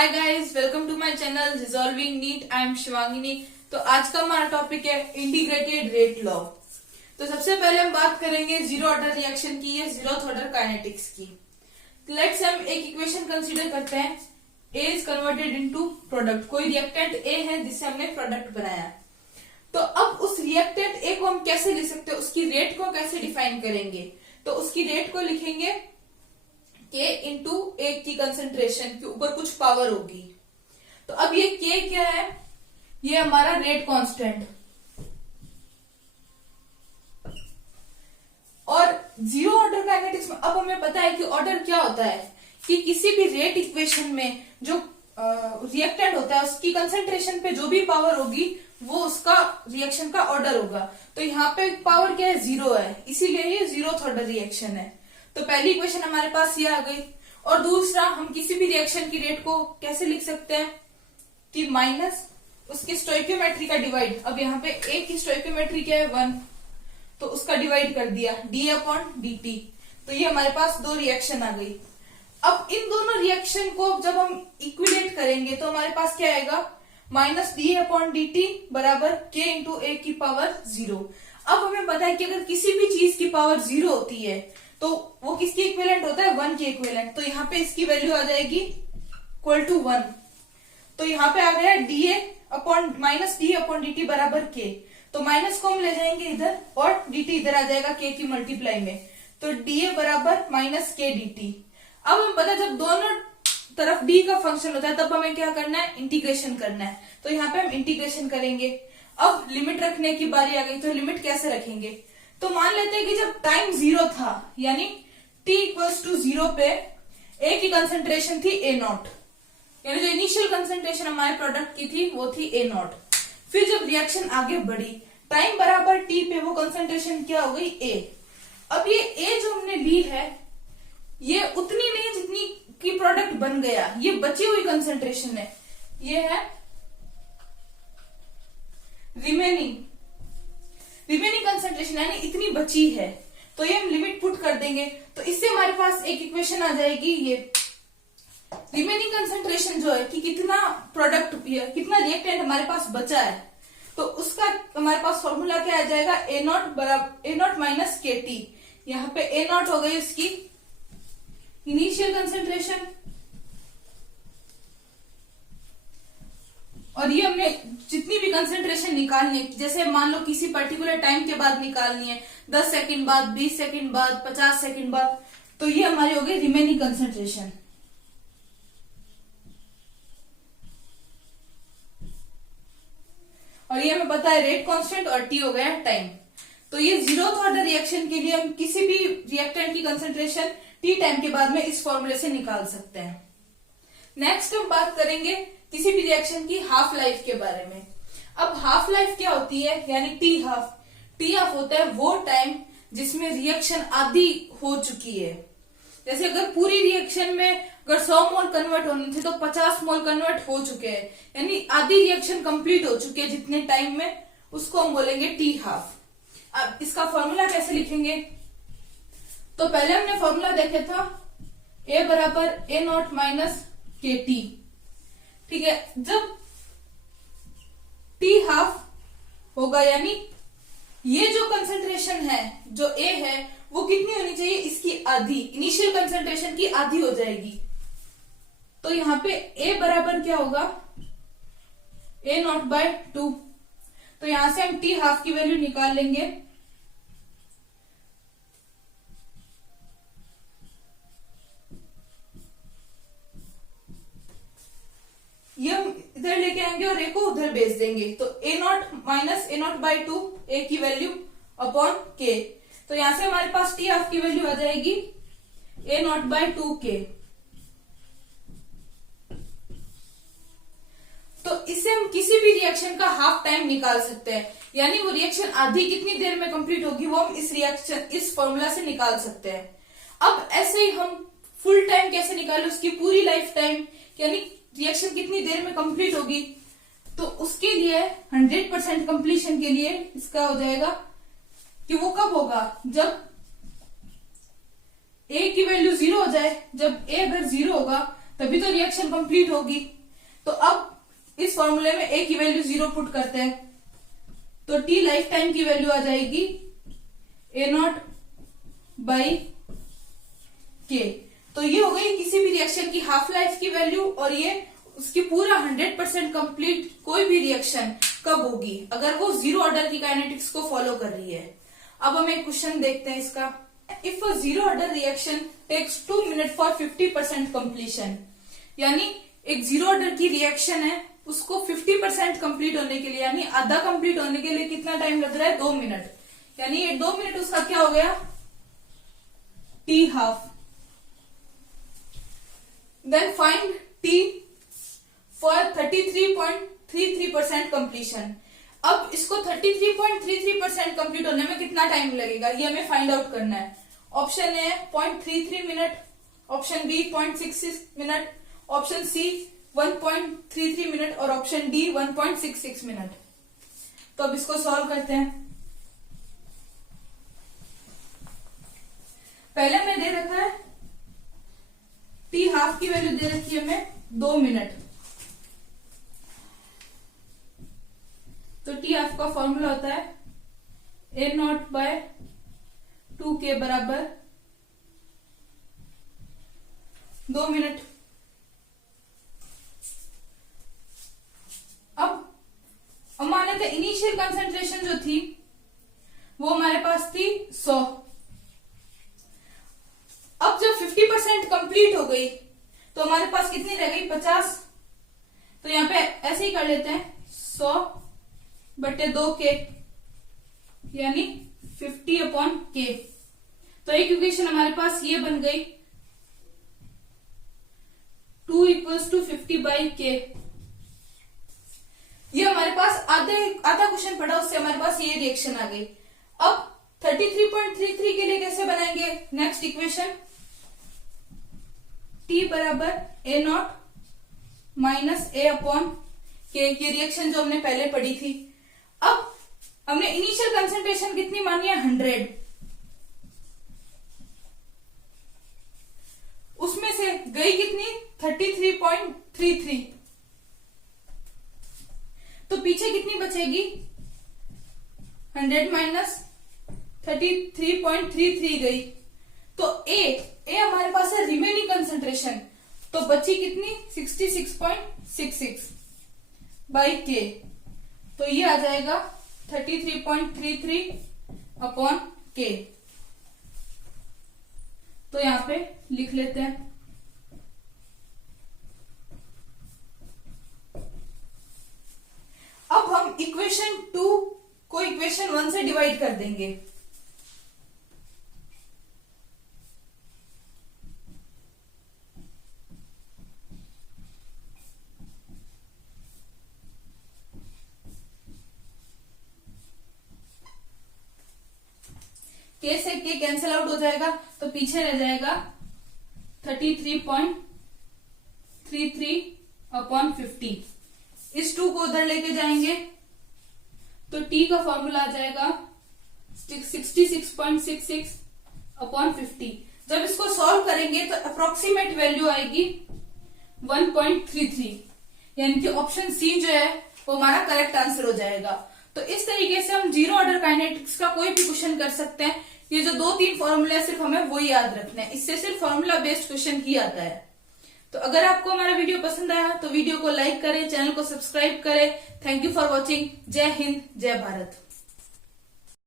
Hi guys, welcome to my channel resolving NEET. I am Shivangini. तो आज का हमारा टॉपिक है इंटीग्रेटेड रेट लॉ। तो सबसे पहले हम बात करेंगे जीरो ऑर्डर रिएक्शन की या जीरोथ ऑर्डर काइनेटिक्स की। लेट्स हम एक इक्वेशन कंसीडर करते हैं। ए इज कन्वर्टेड इनटू प्रोडक्ट। कोई रिएक्टेंट ए है जिससे हमने प्रोडक्ट बनाया। तो अब उस रिएक्टेंट ए को हम कैसे लिख सकते हैं, उसकी रेट को कैसे डिफाइन करेंगे। तो उसकी रेट को लिखेंगे K इंटू ए की कंसेंट्रेशन के ऊपर कुछ पावर होगी। तो अब ये K क्या है, ये हमारा रेट कांस्टेंट। और जीरो ऑर्डर काइनेटिक्स में अब हमें पता है कि ऑर्डर क्या होता है, कि किसी भी रेट इक्वेशन में जो रिएक्टेंट होता है उसकी कंसेंट्रेशन पे जो भी पावर होगी वो उसका रिएक्शन का ऑर्डर होगा। तो यहाँ पे पावर क्या है, जीरो है, इसीलिए ये जीरोथ ऑर्डर रिएक्शन है। तो पहली इक्वेशन हमारे पास ये आ गई। और दूसरा, हम किसी भी रिएक्शन की रेट को कैसे लिख सकते हैं कि माइनस उसकी स्टोइकियोमेट्री का डिवाइड। अब यहाँ पे ए की स्टोइकियोमेट्री क्या है, 1, तो उसका डिवाइड कर दिया d/dt। तो ये हमारे पास दो रिएक्शन आ गई। अब इन दोनों रिएक्शन को जब हम इक्विलेट करेंगे तो हमारे पास क्या आएगा, माइनस d/dt बराबर k इंटू ए की पावर 0। अब हमें पता है कि अगर किसी भी चीज की पावर 0 होती है तो वो किसकी इक्विवेलेंट होता है, 1 के इक्विवेलेंट। तो यहाँ पे इसकी वैल्यू आ जाएगी इक्वल टू 1। तो यहाँ पे आ गया d/dt बराबर k। तो माइनस को हम ले जाएंगे इधर और dt इधर आ जाएगा k की मल्टीप्लाई में। तो dA बराबर माइनस k dt। अब हमें पता है जब दोनों तरफ d का फंक्शन होता है तब हमें क्या करना है, इंटीग्रेशन करना है। तो यहाँ पे हम इंटीग्रेशन करेंगे। अब लिमिट रखने की बारी आ गई। तो लिमिट कैसे रखेंगे, तो मान लेते हैं कि जब टाइम 0 था यानी t इक्वल्स टू 0 पे a की कंसेंट्रेशन थी A0, यानी जो इनिशियल कंसेंट्रेशन हमारे प्रोडक्ट की थी वो थी A0। फिर जब रिएक्शन आगे बढ़ी, टाइम बराबर t पे वो कंसेंट्रेशन क्या हो गई, A। अब ये A जो हमने ली है ये उतनी नहीं जितनी की प्रोडक्ट बन गया, ये बची हुई कंसेंट्रेशन है, ये है रिमेनिंग कंसेंट्रेशन, यानी इतनी बची है। तो ये हम लिमिट पुट कर देंगे। तो इससे हमारे पास एक इक्वेशन आ जाएगी, ये रिमेनिंग कंसेंट्रेशन जो है कि कितना प्रोडक्ट, कितना रिएक्टेंट हमारे पास बचा है। तो उसका हमारे पास फॉर्मूला क्या आ जाएगा, A0 माइनस KT। यहाँ पे A0 हो गई उसकी इनिशियल कंसेंट्रेशन, और ये हमने जितनी भी कंसेंट्रेशन निकालनी है, जैसे मान लो किसी पर्टिकुलर टाइम के बाद निकालनी है, 10 सेकंड बाद, 20 सेकंड बाद, 50 सेकंड बाद, तो ये हमारी हो गई रिमेनिंग कंसेंट्रेशन। और ये हमें पता है रेट कांस्टेंट और टी हो गया टाइम। तो ये जीरोथ ऑर्डर रिएक्शन के लिए हम किसी भी रिएक्टेंट की कंसेंट्रेशन टी टाइम के बाद में इस फॉर्मूले से निकाल सकते हैं। नेक्स्ट हम बात करेंगे किसी भी रिएक्शन की हाफ लाइफ के बारे में। अब हाफ लाइफ क्या होती है, यानी टी हाफ होता है वो टाइम जिसमें रिएक्शन आधी हो चुकी है। जैसे अगर पूरी रिएक्शन में अगर 100 मोल कन्वर्ट होने थे तो 50 मोल कन्वर्ट हो चुके हैं, यानी आधी रिएक्शन कंप्लीट हो चुकी है जितने टाइम में, उसको हम बोलेंगे टी हाफ। अब इसका फॉर्मूला कैसे लिखेंगे, तो पहले हमने फॉर्मूला देखे था A बराबर A0 माइनस KT। ठीक है, जब टी हाफ होगा यानी ये जो कंसेंट्रेशन है जो A है वो कितनी होनी चाहिए, इसकी आधी, इनिशियल कंसेंट्रेशन की आधी हो जाएगी। तो यहाँ पे A बराबर क्या होगा, A0/2। तो यहां से हम टी हाफ की वैल्यू निकाल लेंगे। ये हम इधर लेके आएंगे और A को उधर भेज देंगे। तो A0 माइनस A0/2 A की वैल्यू अपॉन K। तो यहां से हमारे पास टी हाफ की वैल्यू आ जाएगी A0/2K। तो इससे हम किसी भी रिएक्शन का हाफ टाइम निकाल सकते हैं, यानी वो रिएक्शन आधी कितनी देर में कंप्लीट होगी वो हम इस फॉर्मूला से निकाल सकते हैं। अब ऐसे ही हम फुल टाइम कैसे निकालें, उसकी पूरी लाइफ टाइम, यानी रिएक्शन कितनी देर में कंप्लीट होगी। तो उसके लिए 100% कंप्लीशन के लिए इसका हो जाएगा कि वो कब होगा, जब A की वैल्यू 0 हो जाए। जब A अगर 0 होगा तभी तो रिएक्शन कंप्लीट होगी। तो अब इस फॉर्मूले में ए की वैल्यू 0 पुट करते हैं, तो टी लाइफ टाइम की वैल्यू आ जाएगी A0/K। तो ये हो गई किसी भी रिएक्शन की हाफ लाइफ की वैल्यू, और ये उसकी पूरा 100% कंप्लीट कोई भी रिएक्शन कब होगी, अगर वो जीरो ऑर्डर की काइनेटिक्स को फॉलो कर रही है। अब हम एक क्वेश्चन देखते हैं इसका। If a zero order reaction takes 2 minute for 50% completion, यानी एक जीरो ऑर्डर की रिएक्शन है, उसको 50% कंप्लीट होने के लिए, यानी आधा कंप्लीट होने के लिए कितना टाइम लग रहा है, 2 मिनट। यानी ये 2 मिनट उसका क्या हो गया, T half. Then find T for 33.33% completion. अब इसको 33.33% कंप्लीट होने में कितना टाइम लगेगा, ये हमें फाइंड आउट करना है। Option A 0.33 minute, option B 0.66 minute, option C 1.33 minute और ऑप्शन डी 1.66 मिनट। तो अब इसको सॉल्व करते हैं। पहले में दे रखा है टी हाफ की वैल्यू दे रखी है हमें 2 मिनट। तो टी हाफ का फॉर्मूला होता है A0/2K बराबर 2 मिनट। अब माने थे इनिशियल कंसंट्रेशन जो थी वो हमारे पास थी 100। अब जब 50% कंप्लीट हो गई तो हमारे पास कितनी रह गई, 50। तो यहां पे ऐसे ही कर लेते हैं 100/2K यानी 50/K। तो एक इक्वेशन हमारे पास ये बन गई 2 = 50/K। ये हमारे पास आधा क्वेश्चन पड़ा, उससे हमारे पास ये रिएक्शन आ गई। अब 33.33 के लिए कैसे बनाएंगे नेक्स्ट इक्वेशन, T बराबर A0 - A/K, ये रिएक्शन जो हमने पहले पढ़ी थी। अब हमने इनिशियल कंसंट्रेशन कितनी मानी है, 100। उसमें से गई कितनी, 33.33। तो पीछे कितनी बचेगी, 100 - 33.33 गई। तो ए हमारे पास है रिमेनिंग कंसंट्रेशन, तो बची कितनी, 66.66/K। तो ये आ जाएगा 33.33/K। तो यहां पे लिख लेते हैं। अब हम इक्वेशन 2 को इक्वेशन 1 से डिवाइड कर देंगे। K से K कैंसिल आउट हो जाएगा, तो पीछे रह जाएगा 33.33/50। इस 2 को उधर लेके जाएंगे तो T का फॉर्मूला आ जाएगा 66.66/50। जब इसको सॉल्व करेंगे तो अप्रोक्सीमेट वैल्यू आएगी 1.33, यानी कि ऑप्शन सी जो है वो हमारा करेक्ट आंसर हो जाएगा। तो इस तरीके से हम जीरो ऑर्डर काइनेटिक्स का कोई भी क्वेश्चन कर सकते हैं। ये जो 2-3 फॉर्मूला सिर्फ हमें वो याद रखना है, इससे सिर्फ फॉर्मूला बेस्ड क्वेश्चन ही आता है। तो अगर आपको हमारा वीडियो पसंद आया तो वीडियो को लाइक करें, चैनल को सब्सक्राइब करें। Thank you for watching. जय हिंद, जय भारत।